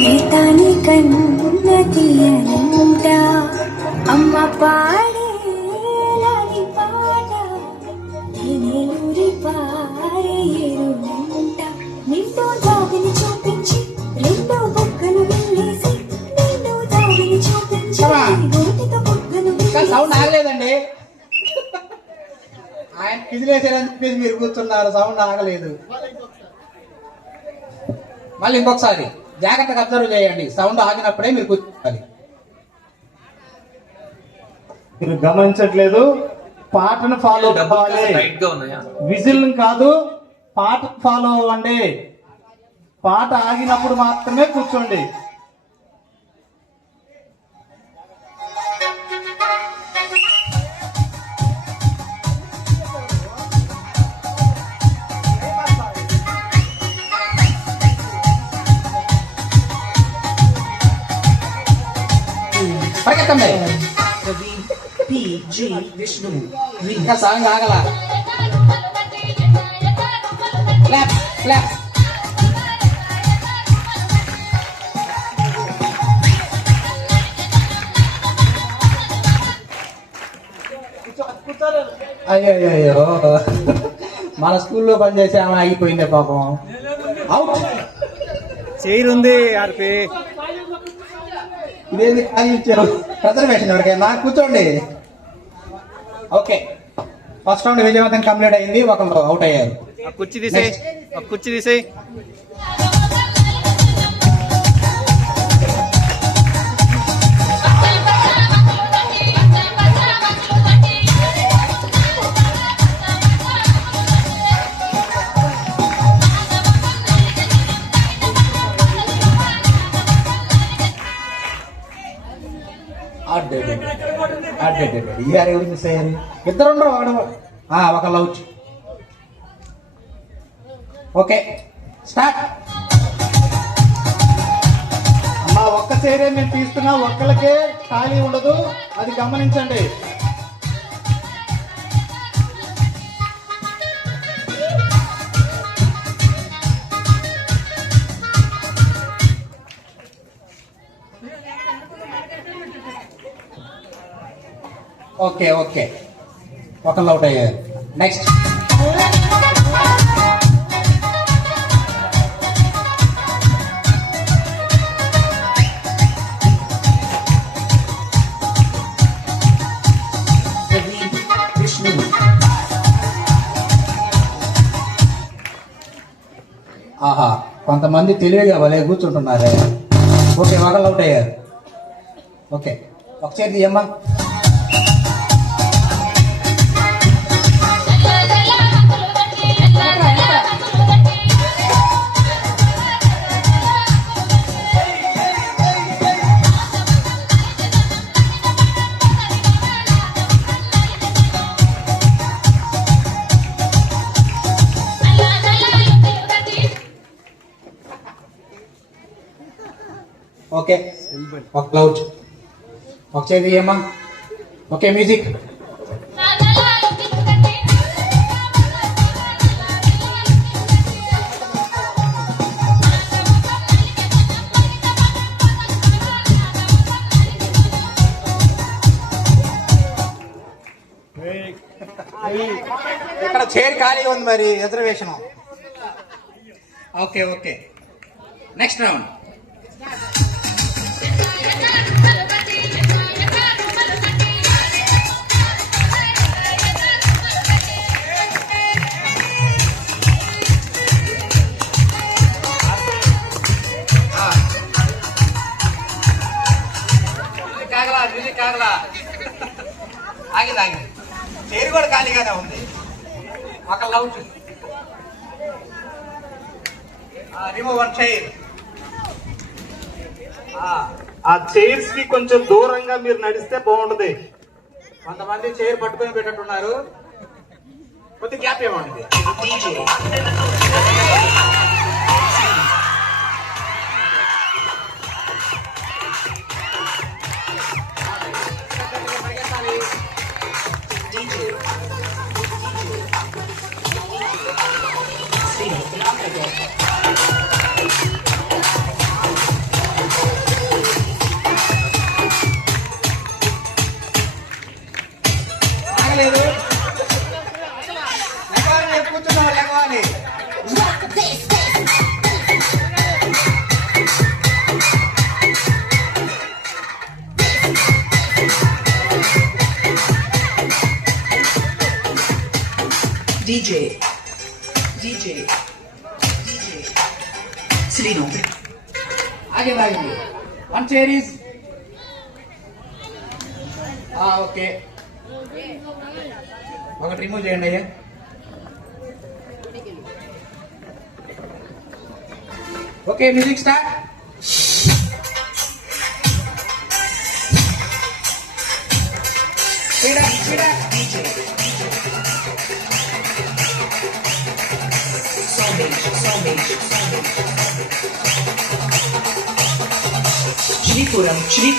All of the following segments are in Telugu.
నేతాని కన్న తీయనంట అమ్మ పాడేలాని పాట నేనూరి పారేరునంట నిండు దావిని చూపించి రెండో బొక్కలు వెళ్ళేసి నిండు దావిని చూపించి గోటితో బొక్కలు సౌండ్ ఆగలేదండి. ఆయన కిజిలేసారని చెప్పేసి మీరు కూర్చున్నారు, సౌండ్ ఆగలేదు. మళ్ళీ ఇంకొకసారి జాగ్రత్తగా అబ్జర్వ్ చేయండి, సౌండ్ ఆగినప్పుడే మీరు కూర్చోవాలి. మీరు గమనించట్లేదు, పాటను ఫాలో అవ్వాలి, విజిల్ కాదు, పాటను ఫాలో అవ్వండి. పాట ఆగినప్పుడు మాత్రమే కూర్చోండి. పరిగెత్తండి. ఇంకా సాంగ్ ఆగల. Clap clap. అయ్యో మన స్కూల్లో పనిచేసే ఆమె ఆగిపోయిందే పాపం. అవుట్. చైర్ ఉంది ఆర్పి. ఇదేది ఖాళీ ఇచ్చారు, రిజర్వేషన్ ఎవరికైనా కూర్చోండి. ఓకే, ఫస్ట్ రౌండ్ విజయవంతం కంప్లీట్ అయింది, ఒకరు అవుట్ అయ్యారు. కుర్చీ తీసేయి, కుర్చీ తీసేయి. ఎవరు మిస్ అయ్యారు? ఇద్దరు ఉండరు, ఒకళ్ళు అవుట్. Okay, start. అమ్మా, ఒక్క చైరే నేను తీస్తున్నా, ఒక్కలకే ఖాళీ ఉండదు, అది గమనించండి. ఓకే ఓకే, ఒకళ్ళు అవుట్ అయ్యారు. నెక్స్ట్. ఆహా, కొంతమంది తెలివిగా భలే కూర్చుంటున్నారే. ఓకే, ఒకళ్ళు అవుట్ అయ్యారు. ఓకే, ఒక చేతి తీయమ్మా. ఓకే, ఒక క్లౌడ్, ఒక చేతి ఏమా. Okay, music. ఇక్కడ చైర్ ఖాళీ ఉంది, మరి reservation. Okay okay, next round. ఆగింది ఆగింది, చైర్ కూడా ఖాళీగానే ఉంది. ఒక లౌట్, రిమూవ్ వన్ చైర్. ఆ చైర్స్ కి కొంచెం దూరంగా మీరు నడిస్తే బాగుంటది. కొంతమంది చైర్ పట్టుకొని పెట్టట్టున్నారు, కొద్ది గ్యాప్ ఏమంటుంది. DJ, DJ, DJ, Srinu. ఆగింది ఆగింది. One chair is okay. ఒకటి రిమూవ్ చేయండి అయ్యా. Okay, music start. DJ, Somesh. Shripuram.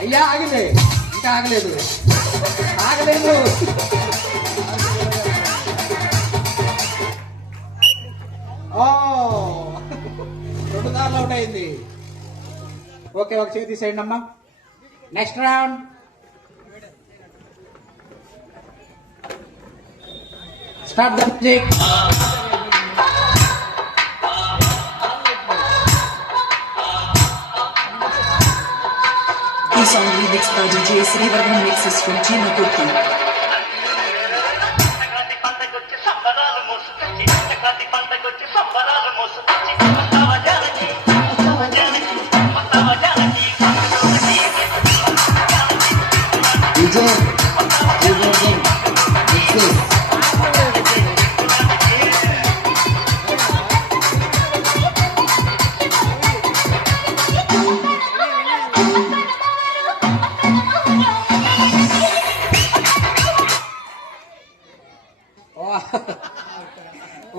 అయ్యా ఆగింది, ఇంకా ఆగలేదు. ఓ 2 సార్లు అవుట్ అయింది. ఓకే, ఒక చేతి తీసేయండి అమ్మా. Next round. Start the music. The song remixed by DJ Srivarman mixes from Tina Kurti.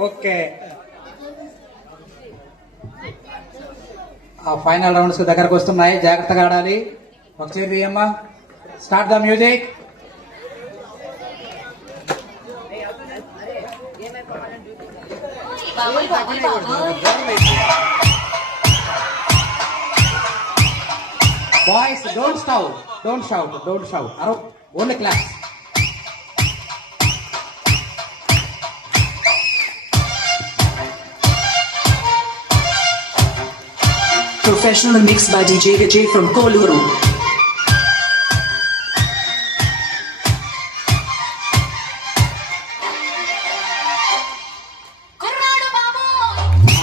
Okay, ఆ ఫైనల్ రౌండ్స్ దగ్గరకు వస్తున్నాయి, జాగ్రత్తగా ఆడాలి. ఒక చేతి తీయమ్మా. Start the music. Boys don't shout. Only class. Professional mix by DJ Vijay from Koluru.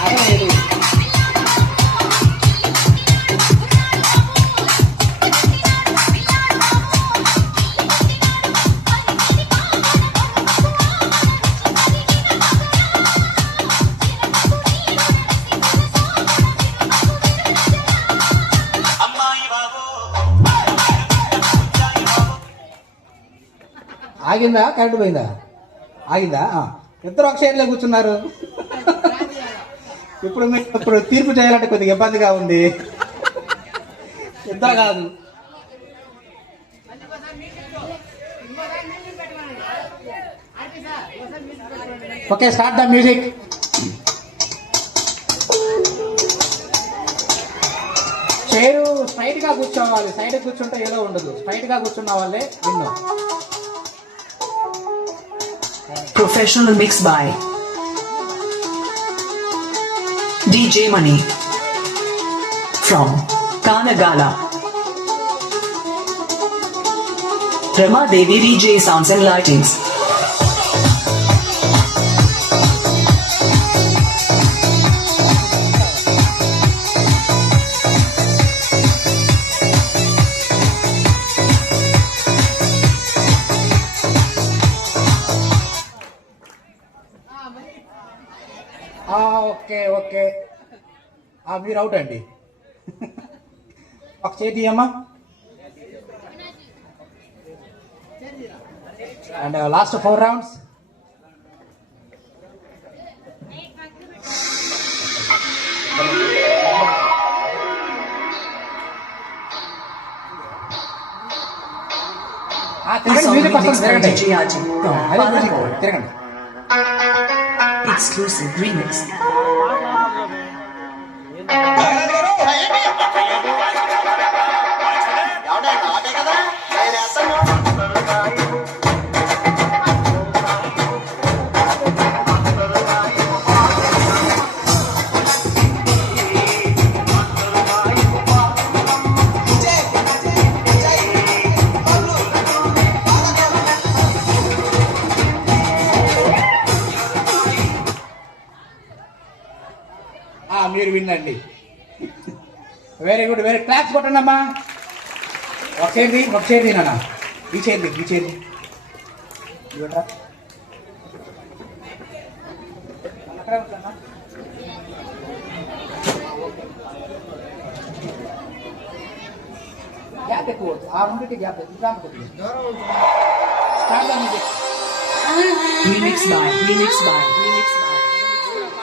ఆగలేదు. ఆగిందా, కరెంట్ పోయిందా? ఆగిందా? ఇద్దరు ఒక సైడ్లో కూర్చున్నారు. ఇప్పుడు తీర్పు చేయాలంటే కొద్దిగా ఇబ్బందిగా ఉంది. ఇద్దరు కాదు. Okay, start the music. Chair straight గా కూర్చోవాలి, సైడ్ కూర్చుంటే ఏదో ఉండదు. స్ట్రైట్ గా కూర్చున్న వాళ్ళే విన్ను. Professional mix by DJ Money from Kanagala. Rama Devi DJ Sounds and Lightings. Okay, మీరు అవుట్ అండి. ఒక చేతి అమ్మా. And last 4 rounds. This song music remixed by వస్తుంది DJ Ajay from అదే మ్యూజిక్ Palanpur. తిరగండి. Exclusive remix. మీరు వినండి. వెరీ గుడ్, వెరీ క్లాప్స్ కొట్టండి అమ్మా. ఒక చేతి నాన్న, ఈ చేతి ఇవ్వట్రా. గ్యాప్ ఎక్కువ, ఆ రెండింటి gap Remix by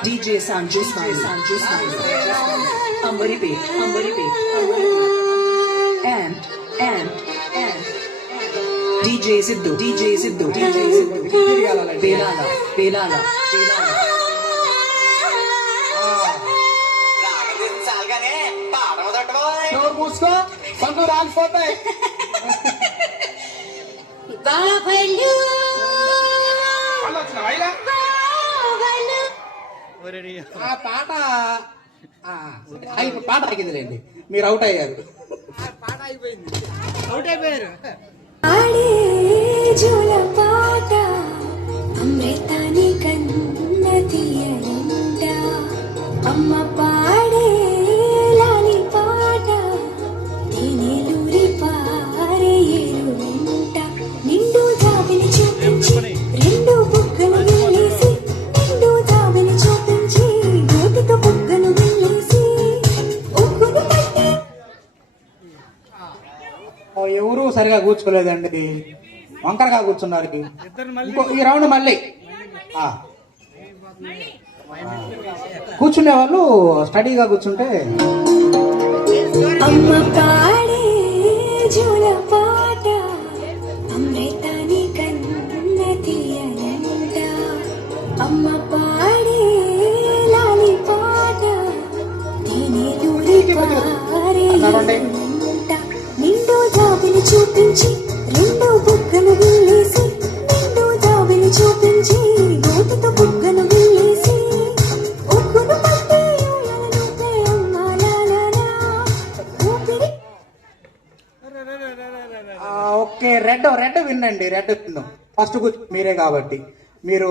DJ Sanju Smiley. Ambaripe. And DJ Siddu. Belala. నోరు మూసుకో, పనులు రాలిపోతాయి. బావలు ఆ పాట ఇప్పుడు పాట ఆగిందిలేండి, మీరు అవుట్ అయ్యారు. ఆడే జోల పాట అమృతాని కన్న తీయనంట అమ్మ పాడే లాలి పాట తేనెలూరి పారే ఏరులంట నిండు జాబిలి చూపించి రెండు బుగ్గలు వెళ్ళేసి నిండు జాబిలి చూపించి గోటిక బుగ్గలు వెళ్ళేసి ఉగ్గును పట్టి ఎవరు సరిగా కూర్చోలేదండి, వంకరగా కూర్చున్నారు. ఈ రౌండ్ మళ్ళీ కూర్చునే వాళ్ళు స్టడీగా కూర్చుంటే. అమ్మ పాడే జోల పాట అమృతాని కన్న తీయనంట అమ్మ పాడే లాలి పాట తేనెలూరి పారే ఏరులంట నిండు జాబిలి చూపించి రెండు బుగ్గలు వెళ్ళేసి నిండు జాబిలి చూపించి గోటితో బుగ్గలు వెళ్ళేసి ఉగ్గును పట్టి ఊయలనూపే అమ్మ లాలాలా ఊపిరి ఓకే, రెడ్ వినండి. రెడ్ విన్ను ఫస్ట్ మీరే కాబట్టి మీరు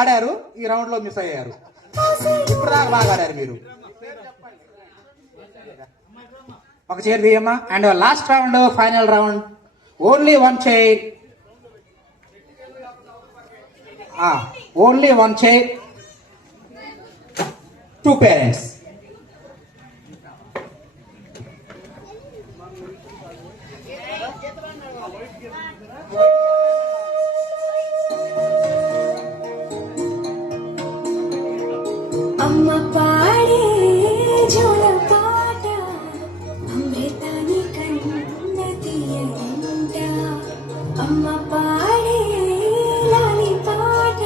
ఆడారు, ఈ రౌండ్ లో మిస్ అయ్యారు. ఇప్పుడు దాకా బాగా ఆడారు మీరు. ఒక చైర్ తీయమ్మా. And last round, final round, only one chair. Only one chair, 2 parents. అమ్మ పాడే జోల పాట అమృతాని కన్న తీయనంట అమ్మ పాడే లాలి పాట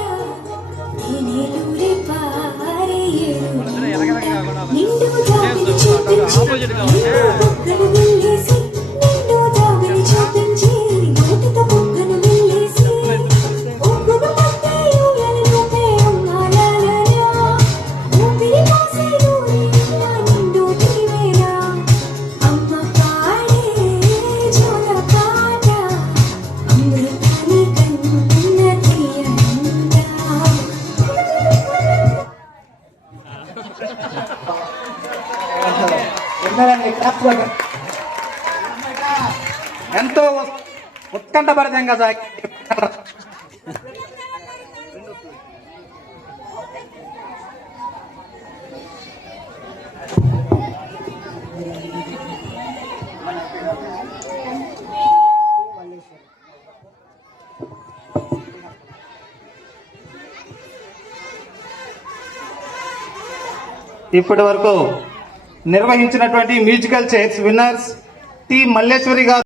తేనెలూరి పారే ఏరులంట నిండు జాబిలి చూపించి నిండు బుగ్గలు వెళ్ళేసి నిండు జాబిలి చూపించి గోటితో బుగ్గలు వెళ్ళేసి ఉగ్గును పట్టి ఊయలనూపే అమ్మ లాలాలా ఊపిరి పోసే ఊరిలా నిండు తీవేరా అమ్మ పాడే జోల పాట అమృతాని కన్న తీయనంట ఎంతో ఉత్కంఠభరితంగా ఇప్పటి వరకు నిర్వహించినటువంటి musical chairs winners T Malleswari గారు.